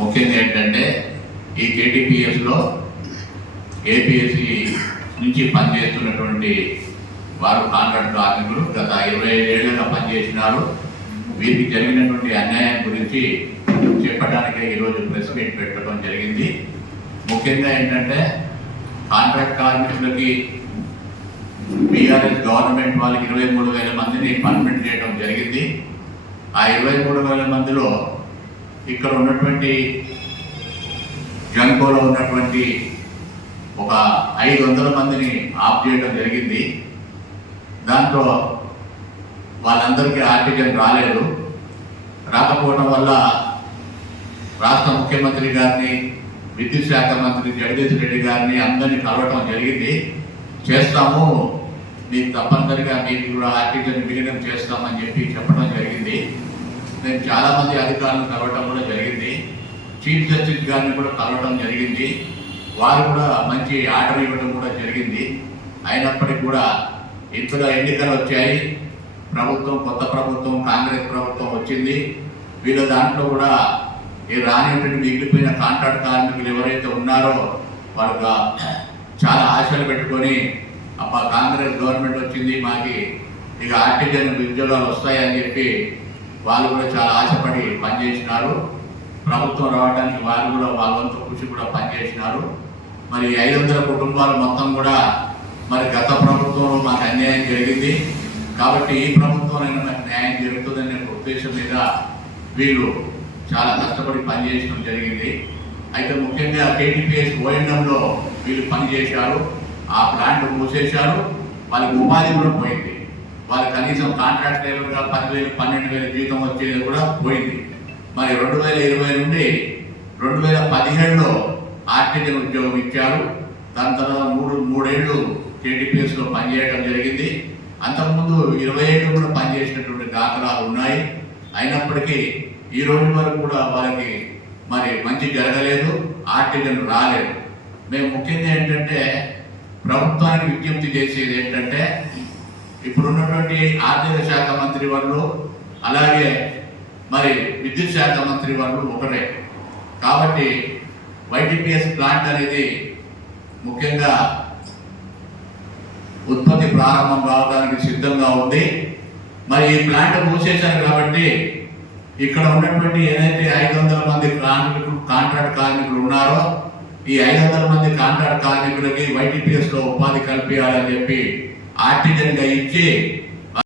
ముఖ్యంగా ఏంటంటే ఈ కేటీపీఎస్లో ఏపీఎస్సి నుంచి పనిచేస్తున్నటువంటి వారు కాంట్రాక్ట్ కార్మికులు గత 25 ఏళ్లుగా పనిచేసినారు. వీరికి జరిగినటువంటి అన్యాయం గురించి చెప్పడానికి ఈరోజు ప్రెస్ మీట్ పెట్టడం జరిగింది. ముఖ్యంగా ఏంటంటే కాంట్రాక్ట్ కార్మికులకి బీఆర్ఎస్ గవర్నమెంట్ వాళ్ళకి 23,000 మందిని పర్మనెంట్ చేయడం జరిగింది. ఆ 23,000 మందిలో ఇక్కడ ఉన్నటువంటి జంకోలో ఉన్నటువంటి ఒక 500 మందిని ఆఫ్ చేయడం జరిగింది. దాంట్లో వాళ్ళందరికీ ఆర్టికల్ రాలేదు. రాకపోవడం వల్ల రాష్ట్ర ముఖ్యమంత్రి గారిని, విద్యుత్ శాఖ మంత్రి జగదీష్ రెడ్డి గారిని అందరినీ కలవటం జరిగింది. చేస్తాము, మీకు తప్పనిసరిగా మీకు కూడా ఆర్టికల్ విలీనం చేస్తామని చెప్పడం జరిగింది. నేను చాలామంది అధికారులను కలవటం కూడా జరిగింది. చీఫ్ జస్టిస్ గారిని కూడా కలవటం జరిగింది. వారు కూడా మంచి ఆర్డర్ ఇవ్వడం కూడా జరిగింది. అయినప్పటికీ కూడా ఇంతలో ఎన్నికలు వచ్చాయి. కొత్త ప్రభుత్వం కాంగ్రెస్ ప్రభుత్వం వచ్చింది. వీళ్ళ దాంట్లో కూడా ఈ రానిటువంటి మిగిలిపోయిన కాంట్రాక్ట్ కార్మికులు ఎవరైతే ఉన్నారో వాళ్ళు చాలా ఆశలు పెట్టుకొని అబ్బా కాంగ్రెస్ గవర్నమెంట్ వచ్చింది, మాకి ఇక ఆర్టిజన్ ఉద్యోగాలు వస్తాయని చెప్పి వాళ్ళు కూడా చాలా ఆశపడి పనిచేసినారు. ప్రభుత్వం రావడానికి వారు కూడా వాళ్ళ వంతు కృషి కూడా పనిచేసినారు. మరి 500 కుటుంబాలు మొత్తం కూడా మరి గత ప్రభుత్వంలో మాకు అన్యాయం జరిగింది కాబట్టి ఈ ప్రభుత్వంలో మాకు న్యాయం జరుగుతుందనే ఉద్దేశం మీద వీళ్ళు చాలా కష్టపడి పనిచేయడం జరిగింది. అయితే ముఖ్యంగా కేటీపీఎస్ ఓఎండంలో వీళ్ళు పనిచేశారు. ఆ ప్లాంట్ మూసేశారు. వాళ్ళకి ఉపాధి కూడా పోయింది. వాళ్ళు కనీసం కాంట్రాక్ట్ లేబర్గా 10,000, 12,000 జీతం వచ్చేది కూడా పోయింది. మరి 2020 నుండి 2017లో ఆర్టిజన్ ఉద్యోగం ఇచ్చారు. దాని తర్వాత మూడేళ్లు కేటీపీఎస్లో పనిచేయడం జరిగింది. అంతకుముందు 20 ఏళ్ళు కూడా పనిచేసినటువంటి దాఖలాలు ఉన్నాయి. అయినప్పటికీ ఈ రోజు వరకు కూడా వాళ్ళకి మరి మంచి జరగలేదు, ఆర్టిజన్ రాలేదు. మేము ముఖ్యంగా ఏంటంటే ప్రభుత్వానికి విజ్ఞప్తి చేసేది ఏంటంటే ఇప్పుడున్నటువంటి ఆర్థిక శాఖ మంత్రి వాళ్ళు అలాగే మరి విద్యుత్ శాఖ మంత్రి వాళ్ళు ఒకటే కాబట్టి వైటీపీఎస్ ప్లాంట్ అనేది ముఖ్యంగా ఉత్పత్తి ప్రారంభం కావడానికి సిద్ధంగా ఉంది. మరి ఈ ప్లాంట్ మూసేశారు కాబట్టి ఇక్కడ ఉన్నటువంటి ఏదైతే 500 మంది కాంట్రాక్ట్ కార్మికులు ఉన్నారో ఈ 500 మంది కాంట్రాక్ట్ కార్మికులకి వైటీపీఎస్లో ఉపాధి కల్పించాలని చెప్పి ఆర్టిజన్గా ఇచ్చి